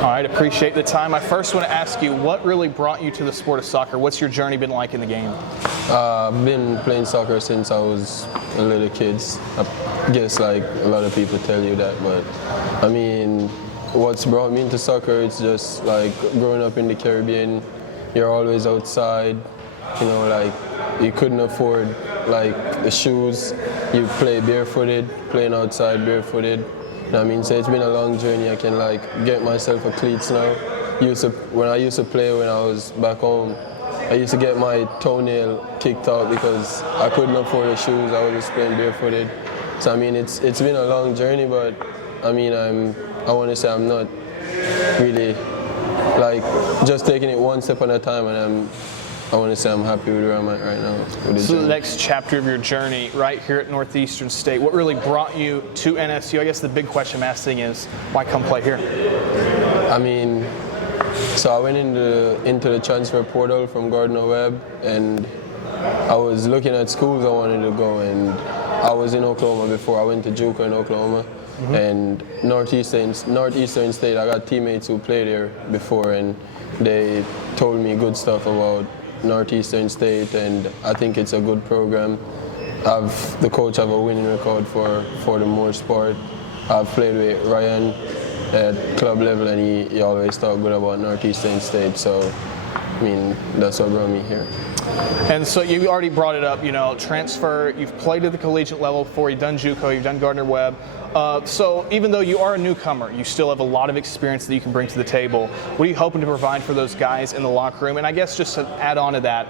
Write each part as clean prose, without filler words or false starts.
All right, appreciate the time. I first want to ask you, what really brought you to the sport of soccer? What's your journey been like in the game? I've been playing soccer since I was a little kid. I guess like a lot of people tell you that, but I mean, what's brought me into soccer, it's just like growing up in the Caribbean, you're always outside, you know, like you couldn't afford like the shoes, you play barefooted, playing outside barefooted. You know what I mean? So it's been a long journey. I can like get myself a cleats now. When I used to play when I was back home, I used to get my toenail kicked out because I couldn't afford the shoes. I was just playing barefooted. So I mean, it's been a long journey, but I mean, I want to say I'm not really like just taking it one step at a time, and I want to say I'm happy with where I'm at right now. So the next chapter of your journey right here at Northeastern State, what really brought you to NSU? I guess the big question I'm asking is, why come play here? I mean, so I went into the transfer portal from Gardner-Webb, and I was looking at schools I wanted to go, and I was in Oklahoma before. I went to JUCO in Oklahoma, and Northeastern State, I got teammates who played there before, and they told me good stuff about Northeastern State, and I think it's a good program. The coach have a winning record for the most part. I've played with Ryan at club level, and he always talked good about Northeastern State, so I mean, that's what brought me here. And so you already brought it up, you know, transfer, you've played at the collegiate level before, you've done JUCO, you've done Gardner-Webb. So even though you are a newcomer, you still have a lot of experience that you can bring to the table. What are you hoping to provide for those guys in the locker room? And I guess just to add on to that,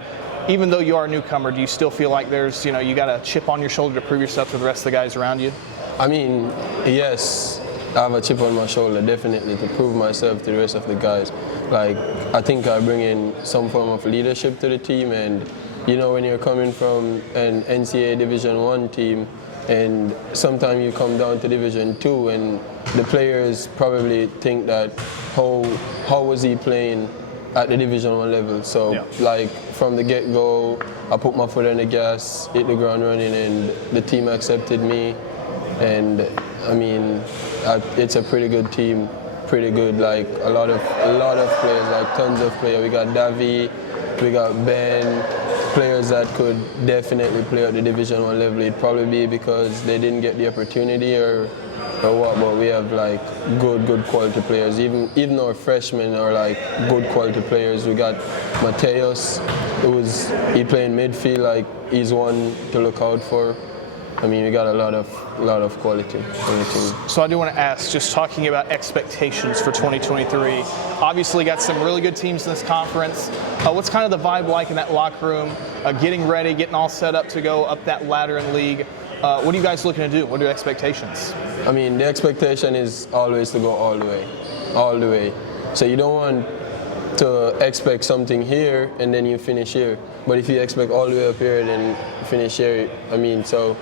even though you are a newcomer, do you still feel like there's, you know, you got a chip on your shoulder to prove yourself to the rest of the guys around you? I mean, yes, I have a chip on my shoulder, definitely, to prove myself to the rest of the guys. Like, I think I bring in some form of leadership to the team, and you know, when you're coming from an NCAA Division I team, and sometimes you come down to Division II, and the players probably think that how was he playing at the Division I level? So like from the get-go, I put my foot on the gas, hit the ground running, and the team accepted me. And I mean, it's a pretty good team, pretty good. Like a lot of players, like tons of players. We got Davi, we got Ben. Players that could definitely play at the Division I level. It'd probably be because they didn't get the opportunity or what, but we have like good quality players. Even our freshmen are like good quality players. We got Mateus, he playing midfield, like he's one to look out for. I mean, we got a lot of quality on the team. So I do want to ask, just talking about expectations for 2023, obviously got some really good teams in this conference. What's kind of the vibe like in that locker room, getting ready, getting all set up to go up that ladder in league? What are you guys looking to do? What are your expectations? I mean, the expectation is always to go all the way. So you don't want to expect something here and then you finish here. But if you expect all the way up here, then finish here, I mean, so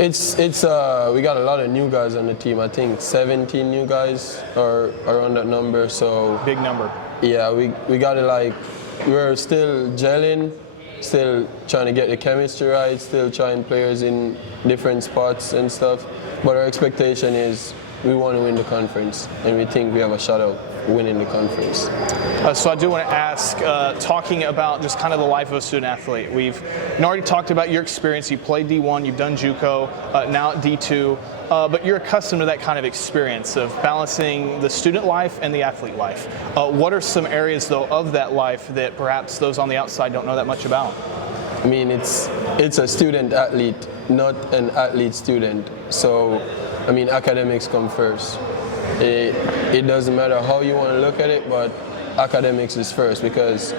it's we got a lot of new guys on the team. I think 17 new guys are around that number. So big number. Yeah, we got to like, we're still gelling, still trying to get the chemistry right, still trying players in different spots and stuff. But our expectation is we want to win the conference, and we think we have a shot at winning the conference. So I do want to ask, talking about just kind of the life of a student athlete. We've already talked about your experience. You played D1, you've done JUCO, now at D2, but you're accustomed to that kind of experience of balancing the student life and the athlete life. What are some areas, though, of that life that perhaps those on the outside don't know that much about? I mean, it's a student athlete, not an athlete student. So, I mean, academics come first. It doesn't matter how you want to look at it, but academics is first, because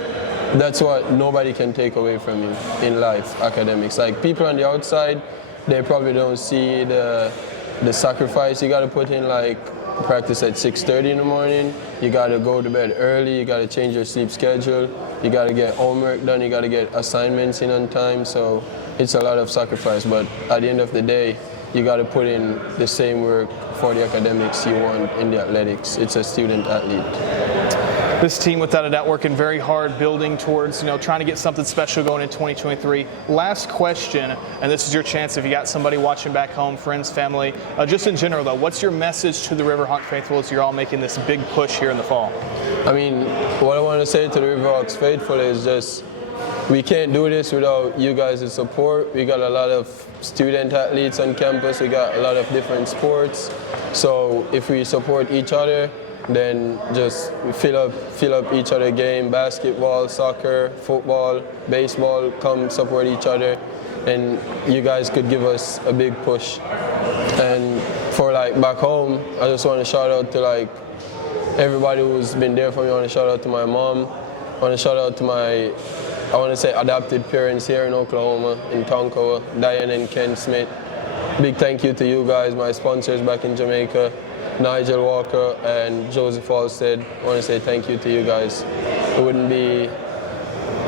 that's what nobody can take away from you in life, academics. Like, people on the outside, they probably don't see the sacrifice you got to put in, like practice at 6:30 in the morning, you got to go to bed early, you got to change your sleep schedule, you got to get homework done, you got to get assignments in on time, so it's a lot of sacrifice. But at the end of the day, you got to put in the same work for the academics you want in the athletics. It's a student athlete. This team, without a doubt, working very hard, building towards, trying to get something special going in 2023. Last question, and this is your chance if you got somebody watching back home, friends, family, just in general though, what's your message to the RiverHawk faithful as you're all making this big push here in the fall? I mean, what I want to say to the RiverHawks faithful is just, we can't do this without you guys' support. We got a lot of student athletes on campus. We got a lot of different sports. So if we support each other, then just fill up each other game, basketball, soccer, football, baseball, come support each other, and you guys could give us a big push. And for back home, I just want to shout out to everybody who's been there for me. I want to shout out to my mom. I want to shout out to my, I want to say, adopted parents here in Oklahoma, in Tonkawa, Diane and Ken Smith. Big thank you to you guys, my sponsors back in Jamaica, Nigel Walker and Joseph Halstead. I want to say thank you to you guys. It wouldn't be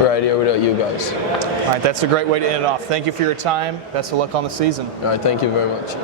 right here without you guys. All right, that's a great way to end it off. Thank you for your time. Best of luck on the season. All right, thank you very much.